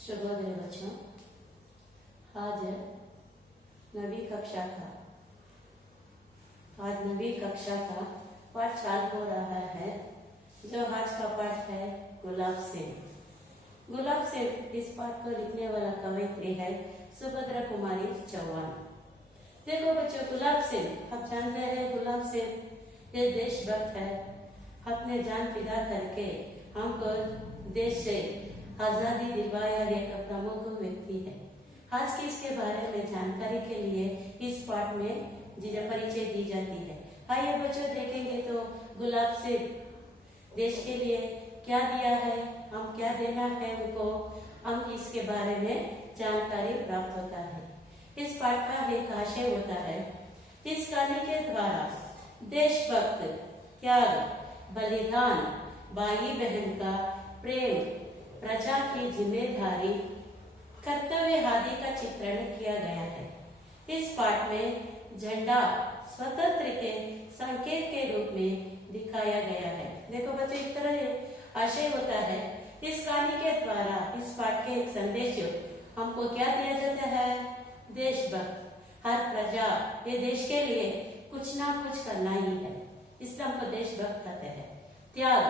शुभोदय बच्चों। आज नवी कक्षा का पाठ चालू हो रहा है। जो आज का पाठ है गुलाब सिंह। गुलाब सिंह इस पाठ को लिखने वाला कवयित्री है सुभद्रा कुमारी चौहान। देखो बच्चों, गुलाब सिंह आप जानते हैं, गुलाब सिंह ये देशभक्त है। अपने जान फिदा करके हमको देश से आजादी दिलवाया एक प्रमुख व्यक्ति है। आज की इसके बारे में जानकारी के लिए इस पाठ में परिचय दी जाती है। आइए बच्चों देखेंगे तो गुलाब सिंह देश के लिए क्या दिया है, हम क्या देना है उनको, हम इसके बारे में जानकारी प्राप्त होता है। इस पाठ का एक आशय होता है, इस कहानी के द्वारा देशभक्त, त्याग, बलिदान, भाई बहन का प्रेम, प्रजा की जिम्मेदारी, कर्तव्य आदि का चित्रण किया गया है। इस पाठ में झंडा स्वतंत्र के संकेत के रूप में दिखाया गया है। देखो बच्चों, इस तरह आशय होता है। इस कहानी के द्वारा इस पाठ के एक संदेश हमको क्या दिया जाता है, देशभक्त हर प्रजा ये देश के लिए कुछ ना कुछ करना ही है, इसलिए हमको देशभक्त कहते हैं। त्याग,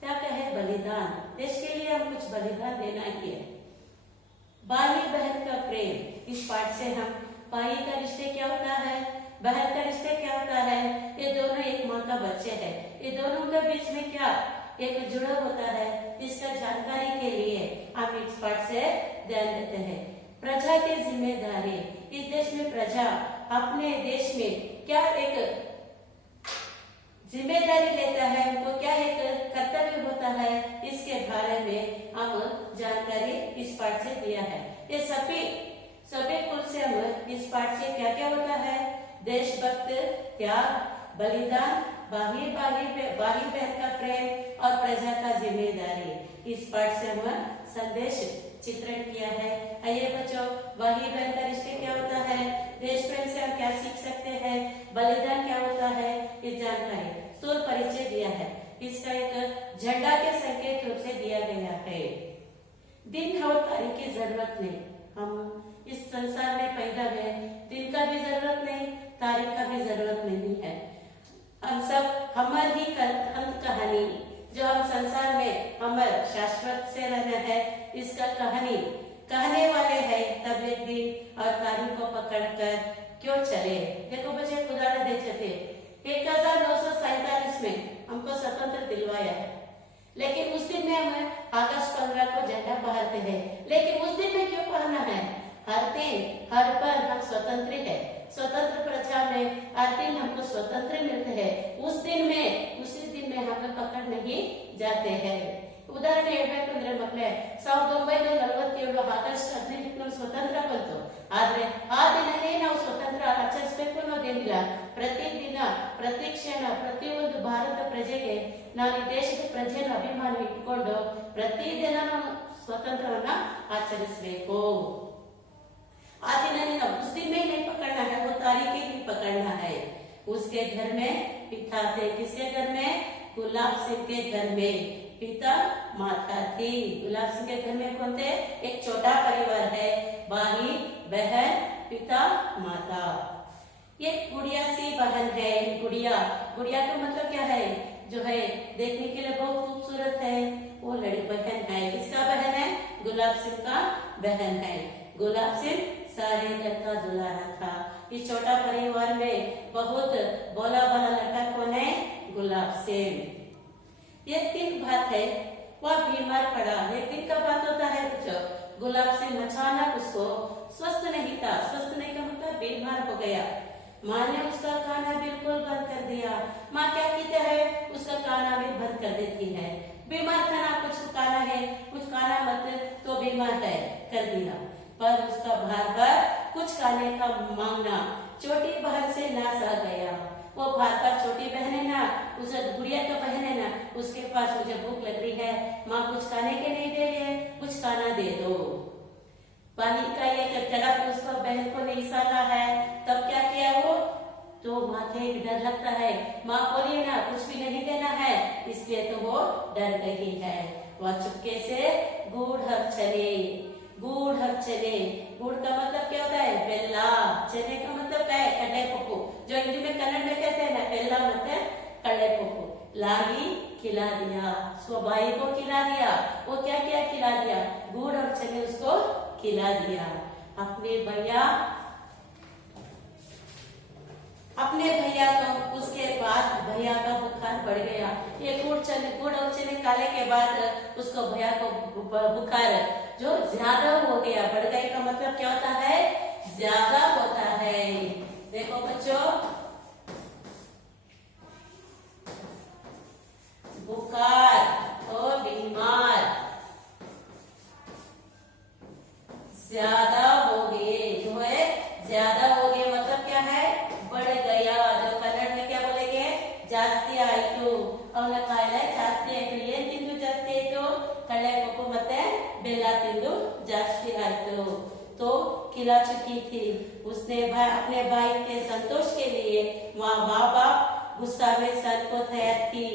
त्याग है बलिदान, देश के लिए हम कुछ बलिदान देना ही है। भाई बहन का प्रेम, इस पाठ से हम भाई का रिश्ते क्या होता है, बहन का रिश्ते क्या होता है, ये दोनों एक माँ का बच्चे हैं, ये दोनों के बीच में क्या एक जुड़ा होता है, इसका जानकारी के लिए हम इस पाठ से ध्यान देते हैं। प्रजा की जिम्मेदारी, इस देश में प्रजा अपने देश में क्या एक जिम्मेदारी लेता है, उनको क्या एक कर्तव्य होता है, इसके बारे में हम जानकारी इस पाठ से दिया है। ये सभी कुल से हम इस पाठ से क्या क्या होता है, देशभक्त, त्याग, बलिदान, भाई बहन का प्रेम और प्रजा का जिम्मेदारी, इस पाठ से हम संदेश चित्रण किया है। आइए बच्चों, भाई बहन का रिश्ते क्या होता है, देश प्रेम से हम क्या सीख सकते हैं, बलिदान क्या होता है, इस जानकारी स्थूल परिचय दिया है। इसका एक झंडा के संकेत रूप से दिया गया है। दिन और तारीख की जरूरत नहीं, हम इस संसार में पैदा हुए, दिन का भी जरूरत नहीं, तारीख का भी जरूरत नहीं है। हम सब हमारी अंत कहानी, जो हम संसार में हमार शाश्वत से रहना है, इसका कहानी कहने वाले हैं। तब एक दिन और तारीख को पकड़कर क्यों चले। देखो बच्चे, एक उदाहरण देते थे, 1947 में हमको स्वतंत्र दिलवाया है, लेकिन उस दिन में हम अगस्त 15 को झंडा फहराते हैं। लेकिन उस दिन में क्यों पहनना है, हर दिन हर पल हम स्वतंत्र है। स्वतंत्र प्रजा में हर दिन हमको स्वतंत्र मिलते हैं। उसी दिन में हमें पकड़ नहीं जाते हैं। ಉದಾಹರಣೆ ಹೇಳ್ಬೇಕಂದ್ರೆ ಮಕ್ಕಳೇ, 1947 ಆಗಸ್ಟ್ 15 ನಾವು ಸ್ವತಂತ್ರ ಬಂತು. ಆದ್ರೆ ಆ ದಿನನೇ ನಾವು ಸ್ವತಂತ್ರ ಆಚರಿಸಬೇಕು ಅನ್ನೋದೇನಿಲ್ಲ. ಪ್ರತಿದಿನ, ಪ್ರತಿ ಕ್ಷಣ, ಪ್ರತಿಯೊಂದು ಭಾರತ ಪ್ರಜೆಗೆ ನಾನು ಈ ದೇಶದ ಪ್ರಜೆಯನ್ನು ಅಭಿಮಾನ ಇಟ್ಕೊಂಡು ಪ್ರತಿದಿನ ನಾವು ಸ್ವತಂತ್ರವನ್ನ ಆಚರಿಸಬೇಕು. आ दिन उस दिन में नहीं पकड़ना है, वो तारीख भी पकड़ना है। उसके घर में पिता थे, किसके घर में, गुलाब सिंह के घर में पिता माता थी। गुलाब सिंह के घर में कौन थे, एक छोटा परिवार है, भाई बहन, पिता माता। ये गुड़िया सी बहन है। गुड़िया का मतलब क्या है, जो है देखने के लिए बहुत खूबसूरत है, वो लड़ी बहन है। किसका बहन है, गुलाब सिंह का बहन है। गुलाब सिंह सारे घर का दुलारा था। इस छोटा परिवार में बहुत बोला बाला लड़का कौन है, गुलाब सिंह। ये दिन बात है, वह बीमार पड़ा। एक दिन का बात होता है बच्चों, गुलाब सिंह अचानक उसको स्वस्थ नहीं था। स्वस्थ नहीं का मतलब बीमार हो गया। माँ ने उसका खाना बिल्कुल बंद कर दिया। माँ क्या कहते हैं, उसका खाना भी बंद कर देती है। बीमार था ना, कुछ खाना है, कुछ खाना मत, तो बीमार है कर दिया। पर उसका बार बार कुछ खाने का मांगना छोटी बहन से ना सह गया। वो बार बार छोटी बहन है ना, उसे गुड़िया का बहन है ना, उसके पास मुझे भूख लग रही है, माँ कुछ खाने के नहीं दे रही है, कुछ खाना दे दो। पानी का ये चला तो उसको बहन को नहीं साला है। तब क्या किया वो, तो माथे डर लगता है, माँ बोली ना कुछ भी नहीं देना है, इसलिए तो वो डर गई है। वह चुपके से गूढ़ चले, गूढ़ चले। गूढ़ का मतलब क्या होता है? बेल्ला। चने का मतलब क्या है? कड़े पप्पू, जो हिंदी में कन्नड़ में कहते हैं ना, बेल्ला मतलब कड़े पप्पू। लागी खिला दिया, सो भाई को खिला दिया। वो क्या क्या खिला दिया? गुड़ और चने उसको खिला दिया। अपने भैया को उसके बाद भैया का बुखार बढ़ गया। ये गुड़ और चने खाने के बाद उसको भैया को बुखार जो ज्यादा हो गया। बढ़ गए का मतलब क्या होता है? ज्यादा होता है। देखो बच्चों, बुखार तो बीमार ज्यादा हो गए, जो है ज्यादा हो गए मतलब क्या है? बढ़ गया। जो कन्नड़ में क्या बोलेंगे? जास्ती आयतु। ಅವನ ಕಾಯಿಲೆ ಜಾಸ್ತಿ ಆಯ್ತು। ಏನ್ ತಿಂದು ಜಾಸ್ತಿ ಆಯ್ತು? ಕಳ್ಳೆ ಪಪ್ಪು ಮತ್ತೆ ಬೆಲ್ಲ ತಿಂದು ಜಾಸ್ತಿ ಆಯ್ತು। तो खिला चुकी थी। उसने अपने भाई के संतोष के लिए माँ बाप गुस्सा में सर को तैयार थी,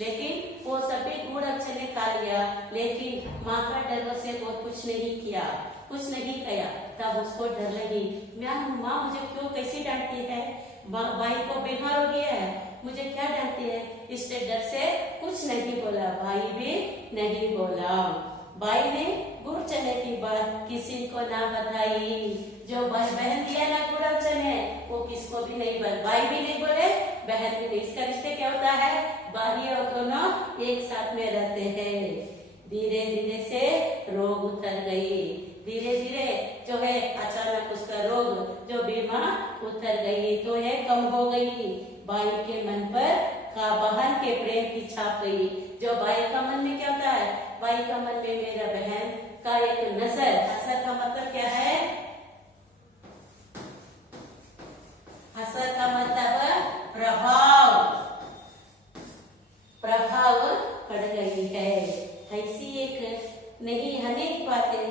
लेकिन वो सभी गुड़ और चने खा लिया। लेकिन माँ का डर से बहुत कुछ नहीं किया। तब उसको डर लगी, माँ मुझे क्यों कैसी डांटती है? भाई को बीमार हो गया है, मुझे क्या डांटती है? इससे डर से कुछ नहीं बोला, भाई भी नहीं बोला। भाई ने गुड़ चने की बात किसी को ना बताई। जो भाई बहन दिया ना गुड़ और चने, वो किसको भी नहीं बोले। भाई भी नहीं बोले, बहन भी नहीं। इसका रिश्ते क्या होता है? भाई और दोनों एक साथ में रहते हैं। धीरे धीरे से रोग उतर गई। धीरे धीरे जो है अचानक उसका रोग जो बीमार उतर गई, तो है कम हो गई। भाई के मन पर का बहन के प्रेम की छाप गई। जो भाई का मन में क्या होता है? भाई का मन में मेरा बहन का एक नजर। असर का मतलब क्या है? असर का मतलब प्रभाव पड़ गई है। ऐसी एक नहीं अनेक बातें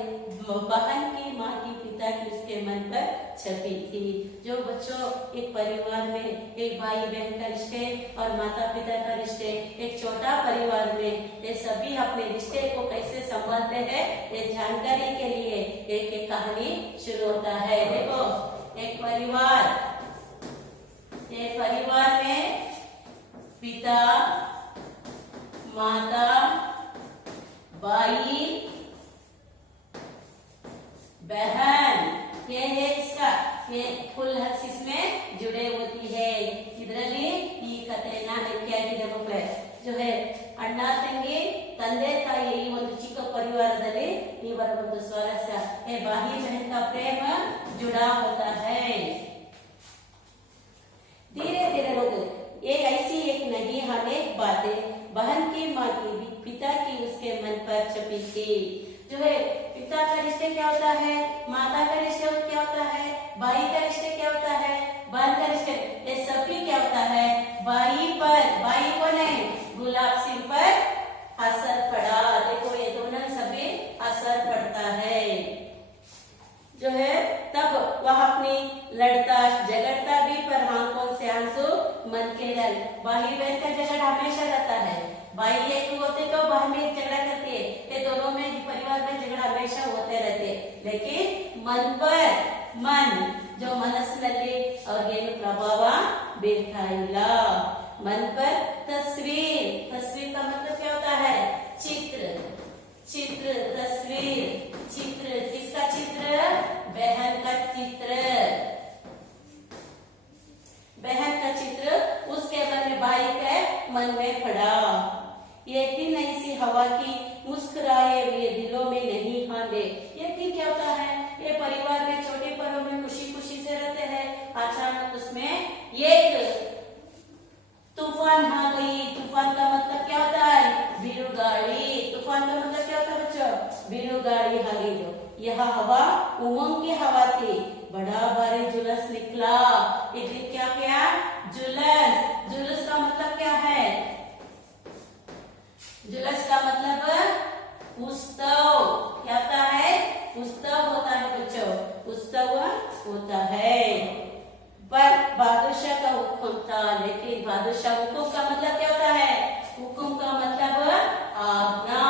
बहन की, माँ की, पिता की उसके मन पर छपी थी। जो बच्चों, एक परिवार में एक भाई बहन का रिश्ते और माता पिता का रिश्ते, एक छोटा परिवार में ये सभी अपने रिश्ते को कैसे संभालते हैं, ये जानकारी के लिए एक कहानी शुरू होता है। देखो, एक परिवार में पिता, माता, भाई, बहन, ये है इसका, ये फुल हर्ष इसमें जुड़े होती है। ಇದರಲ್ಲಿ ಈ ಕಥೆಯನ್ನ ಹೇಗೆ ಮಕ್ಕಳೇ, जो है ಅಣ್ಣ ತಂಗಿ, ತಂದೆ ತಾಯಿ, ಈ ಒಂದು ಚಿಕ್ಕ ಪರಿವಾರದಲ್ಲಿ ಇವರ ಒಂದು ಸ್ವಾರಸ್ಯ है, भाई बहन का प्रेम जुड़ा होता है। धीरे धीरे लोग ये ऐसी एक नहीं अनेक बातें बहन की, माँ की, पिता की उसके मन पर छपी थी। जो है पिता का रिश्ते क्या होता है, माता का रिश्ते क्या होता है, भाई का रिश्ते क्या होता है, बहन का रिश्ते, ये सभी क्या होता है? भाई को नहीं, गुलाब सिंह पर असर पड़ा। देखो, ये दोनों सभी असर पड़ता है। जो है तब वह अपनी लड़ता झगड़ता भी, पर आंखों से आंसू मन के रल। भाई बहन का झगड़ा हमेशा रहता है। भाई एक होते तो बहन में झगड़ा करती है, ये दोनों में परिवार में झगड़ा हमेशा होते रहते, लेकिन मन जो मनस्सिನಲ್ಲಿ ಅವ್ರಿಗೇನು ಪ್ರಭಾವ ಬೀರ್ತಾ ಇಲ್ಲ। मन पर तस्वीर का मतलब क्या होता है? चित्र, तस्वीर, चित्र। किसका चित्र? बहन का चित्र। बहन का चित्र उसके मन में, भाई के मन में पड़ा। ये दिन ऐसी हवा की मुस्कुराए हुए दिलों में नहीं आंदे। ये दिन क्या होता है? ये परिवार में छोटे पलों में खुशी खुशी से रहते हैं, अचानक उसमें एक तूफान आ गई। तूफान का मतलब क्या होता है? बिरुगाड़ी। तूफान का मतलब क्या होता है बच्चों? बिरुगाड़ी आ गई। जो यह हवा उमंग की हवा थी। बड़ा भारी जुलूस निकला। एक दिन क्या जुलूस का मतलब क्या है? जुलूस का मतलब उत्सव। क्या होता है? उत्सव होता है बच्चों, उत्सव होता है। पर बादशाह का हुक्म था, लेकिन बादशाह हुक्म का मतलब क्या होता है? हुक्म का मतलब आज्ञा।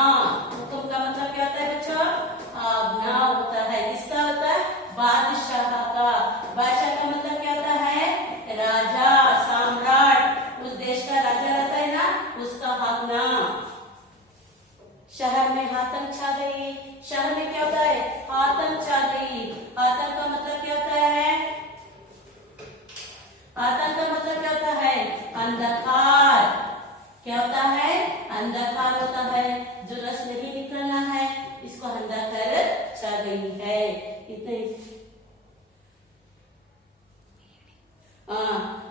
शहर में आतंक छा गई। शहर में क्या होता है? आतंक छा गई। आतंक का मतलब क्या होता है? आतंक का मतलब क्या होता है? अंधकार। क्या होता है? अंधकार होता है। जुलूस नहीं निकलना है, इसको अंधकार छा गई है। इतने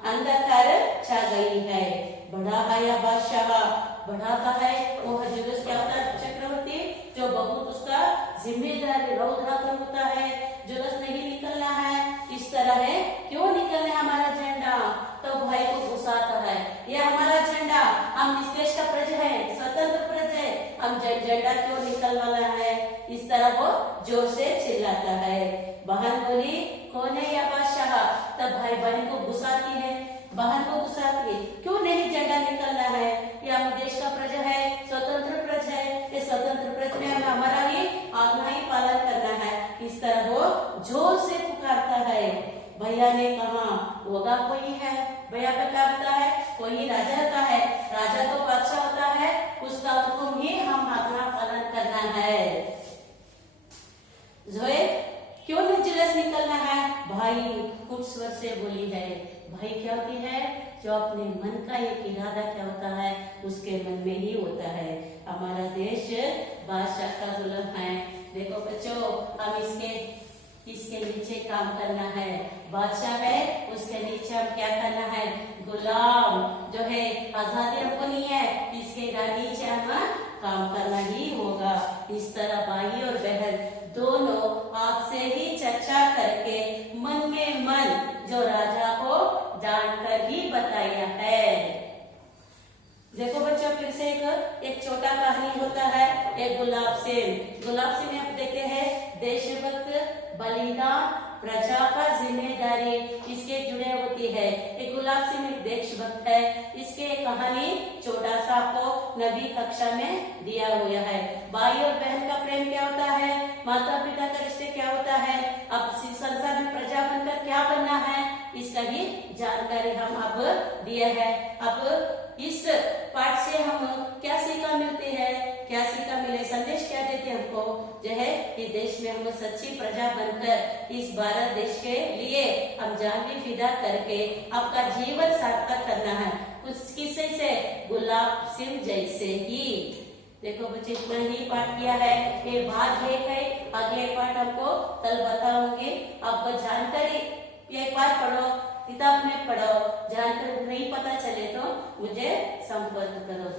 अंधकार छा गई है। बड़ा है या बादशाह, बड़ा का है वो जुलूस क्या होता है? चक्रवर्ती जो बहुत उसका जिम्मेदारी रौद्र कर होता है। जुलूस नहीं निकलना है, इस तरह है। क्यों निकलना है हमारा झंडा? तो भाई को गुस्साता है, ये हमारा झंडा, हम इस देश का प्रजा है, स्वतंत्र प्रजा है, हम झंडा क्यों निकलवाना है? इस तरह वो जोर से चिल्लाता है। बहन बोली कौन है या बादशाह? तब भाई बहन को गुस्साती है। बहन को गुस्साती है, क्यों नहीं झंडा निकलना है? ये हम देश का प्रजा है, स्वतंत्र प्रजा है, ये स्वतंत्र प्रजा में हमें हमारा ही आज्ञा ही पालन करना है। इस तरह वो जोर से पुकारता है। भैया ने कहा होगा कोई है? भैया का क्या होता है? कोई राजा का है। राजा तो बादशाह होता है, उसका हुक्म ही हम अपना पालन करना है। जोए क्यों नहीं जुलूस निकलना है? भाई कुछ स्वर से बोली है। भाई क्या होती है? जो अपने मन का एक इरादा क्या होता है उसके मन में ही होता है। हमारा देश बादशाह का जुल्म है। देखो बच्चों, हम इसके नीचे काम करना है। बादशाह है, उसके नीचे हम क्या करना है? गुलाम जो है, आजादी हमको नहीं है, इसके नीचे हम काम करना ही होगा। इस तरह भाई और बहन दोनों आपसे ही चर्चा करके मन में मन जो राजा को जानकर ही बताया है। देखो बच्चों, फिर से एक छोटा कहानी होता है, एक गुलाब सिंह। गुलाब सिंह में आप देखते हैं देशभक्त, बलिदान, प्रजा का जिम्मेदारी इसके जुड़े होती है। एक गुलाब सिंह एक देशभक्त है। इसके कहानी छोटा सा आपको नवी कक्षा में दिया हुआ है। भाई और बहन का प्रेम क्या होता है? माता पिता का रिश्ते क्या होता है? अब संसार में प्रजा बनकर क्या बनना है, इसका भी जानकारी हम अब दिया है। अब इस पाठ से हम क्या सीखा मिलते हैं? क्या सीखा मिले? संदेश क्या देते हमको? जो है इस देश में हम सच्ची प्रजा बनकर इस भारत देश के लिए हम जान भी फिदा करके आपका जीवन सार्थक करना है। कुछ किस्से से गुलाब सिंह जैसे ही। देखो बच्चे, इतना ही पाठ किया है। ये भाग 1 है। अगले पाठ हमको कल बताऊंगी। आपको जानकारी एक बार पढ़ो, किताब में पढ़ो, जानकारी नहीं पता चले तो मुझे संपर्क करो।